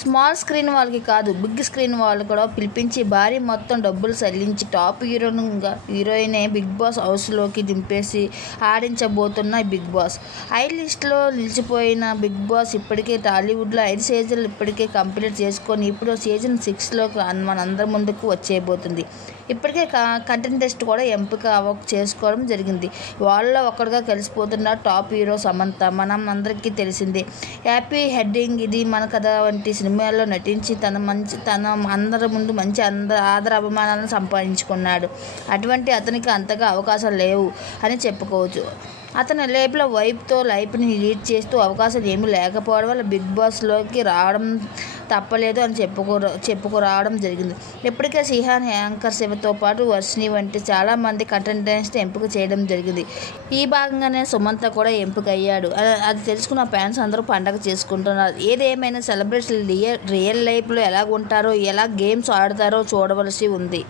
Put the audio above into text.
Small screen వాళ్ళకి కాదు, big screen వాళ్ళు కూడా పిలిపించి భారీ మొత్తం డబ్బులు చెల్లించి టాప్ హీరోయినే బిగ్ బాస్ హౌస్లోకి దింపేసి ఆడించబోతున్న బిగ్ బాస్. హై లిస్ట్లో నిలిచిపోయిన బిగ్ బాస్ ఇప్పటికే టాలీవుడ్లో 5 సీజన్లు ఇప్పటికే కంప్లీట్ చేసుకొని ఇప్పుడు సీజన్ 6లోకి మనందరి ముందుకు వచ్చేయబోతుంది. ఇప్పటికే కంటెస్టెంట్ కూడా ఎంపిక చేసుకోవడం జరిగింది. వాళ్ళలో ఒక్కడిగా కలిసిపోతున్న టాప్ హీరో సమంత. మనం అందరికీ తెలిసిందే. హ్యాపీ హెడ్డింగ్ ఇది మన కథ వంటి సినిమాల్లో నటించి తన అందరి ముందు మంచి ఆదర అభిమానాలను సంపాదించుకున్నాడు. అటువంటి అతనికి అంతగా అవకాశాలు లేవు అని చెప్పుకోవచ్చు. అతని వైపుతో లైఫ్ని లీడ్ చేస్తూ అవకాశాలు ఏమీ లేకపోవడం వల్ల బిగ్ బాస్లోకి రావడం తప్పలేదు అని చెప్పుకురావడం జరిగింది. ఇప్పటికే సిహాన్, యాంకర్ శివతో పాటు వర్షిని వంటి చాలామంది కంటెస్టెంట్స్ ఎంపిక చేయడం జరిగింది. ఈ భాగంగానే సుమంత కూడా ఎంపిక అయ్యాడు. అది తెలుసుకున్న ఫ్యాన్స్ అందరూ పండగ చేసుకుంటున్నారు. ఏదేమైనా సెలబ్రిటీలు రియల్ లైఫ్లో ఎలా ఉంటారో, ఎలా గేమ్స్ ఆడతారో చూడవలసి ఉంది.